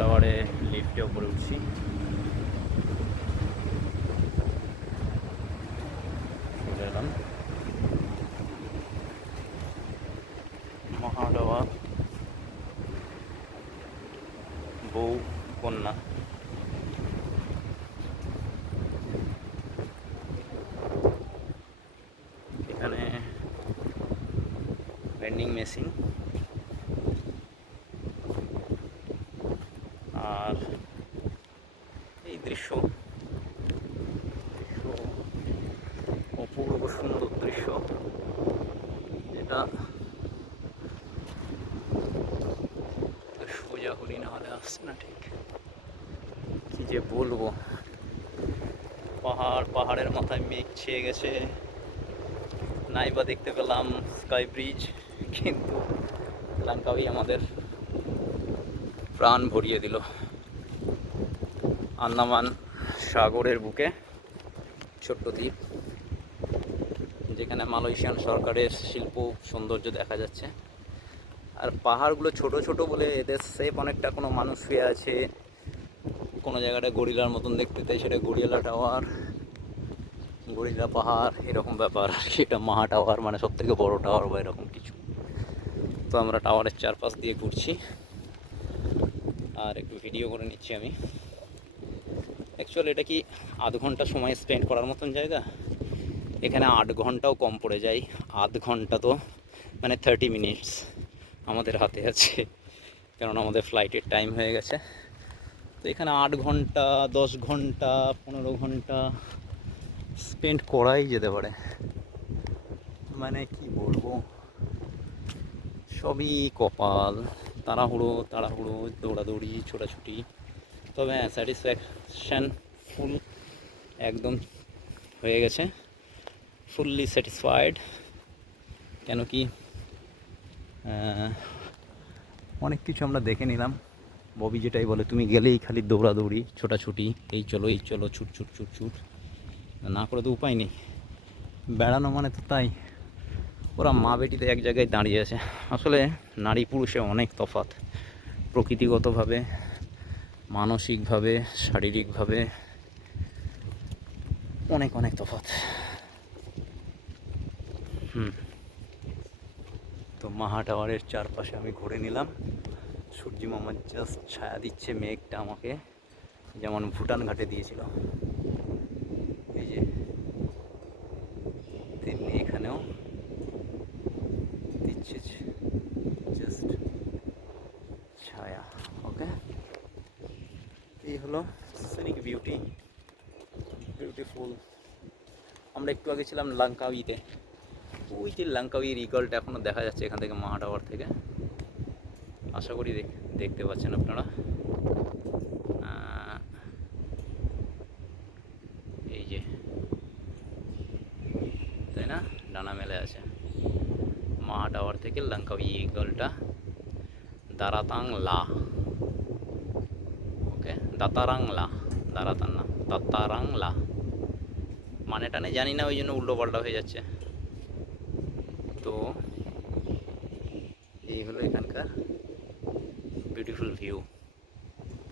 টাওয়ারে লিফটে উপরে উঠছি। চলে এলাম মহা টাওয়ার, বউ কন্যা। এখানে ভেন্ডিং মেশিন, আর এই দৃশ্য অপূর্ব সুন্দর দৃশ্য। এটা সোজা করি না হলে আসছে না, ঠিক কি যে বলবো। পাহাড়ের মাথায় মেঘ ছেয়ে গেছে, নাইবা দেখতে পেলাম স্কাই ব্রিজ, কিন্তু লাঙ্কাউই আমাদের প্রাণ ভরিয়ে দিল। আন্দামান সাগরের বুকে ছোট্ট দ্বীপ, যেখানে মালয়েশিয়ান সরকারের শিল্প সৌন্দর্য দেখা যাচ্ছে। আর পাহাড়গুলো ছোট ছোট বলে এদের শেপ অনেকটা কোনো মানুষ শুয়ে আছে, কোনো জায়গাটায় গরিলার মতন দেখতে, তাই সেটা গরিলা টাওয়ার, গরিলা পাহাড় এরকম ব্যাপার। সেটা মাহা টাওয়ার, মানে সব থেকে বড় টাওয়ার বা এরকম কিছু। তো আমরা টাওয়ারের চারপাশ দিয়ে ঘুরছি আর একটু ভিডিও করে নিচ্ছি আমি। অ্যাকচুয়ালি এটা কি আধ ঘন্টা সময় স্পেন্ড করার মতন জায়গা? এখানে 8 ঘন্টাও কম পড়ে যায়। আধ ঘন্টা তো মানে 30 মিনিটস আমাদের হাতে আছে, কারণ আমাদের ফ্লাইটের টাইম হয়ে গেছে। তো এখানে 8 ঘন্টা, 10 ঘন্টা, 15 ঘন্টা স্পেন্ড করাই যেতে পারে। মানে কি বলবো, সবই কপাল, তাড়াহুড়ো, দৌড়াদৌড়ি, ছোটাছুটি। তবে হ্যাঁ, স্যাটিসফ্যাকশান ফুল একদম হয়ে গেছে, ফুললি স্যাটিসফাইড। কেন কি অনেক কিছু আমরা দেখে নিলাম। ববি যেটাই বলে, তুমি গেলেই খালি দৌড়াদৌড়ি, ছোটাছুটি, এই চলো ছুট ছুট ছুট ছুট, না করে তো উপায় নেই। বেড়ানো মানে তো তাই। ওরা মা বেটিতে এক জায়গায় দাঁড়িয়ে আছে। আসলে নারী পুরুষে অনেক তফাৎ, প্রকৃতিগতভাবে, মানসিকভাবে, শারীরিকভাবে অনেক অনেক তফাৎ। তো মাহা টাওয়ারের চারপাশে আমি ঘুরে নিলাম। সূর্য মামা জাস্ট ছায়া দিচ্ছে, মেঘটা আমাকে যেমন ভুটান ঘাটে দিয়েছিল, এই যে তেমনি এখানেও দিচ্ছে জাস্ট ছায়া। ওকে, এই হলো সিনিক বিউটিফুল। আমরা একটু আগে ছিলাম লাঙ্কাউইতে। ওই যে লাঙ্কাউইয়ের ইগলটা এখনও দেখা যাচ্ছে এখান থেকে, মাহা টাওয়ার থেকে। আশা করি দেখতে পাচ্ছেন আপনারা। এই যে, তাই না, ডানা মেলে আছে। মাহা টাওয়ার থেকে লাঙ্কাউই ইগলটা দারাতাং লা, ওকে, দাতারাং লা, দারাতাং না, দাতারাং লা মানেটা নেই জানি না, ওই জন্য উল্টো পাল্টা হয়ে যাচ্ছে। তো এই হলো এখানকার বিউটিফুল ভিউ।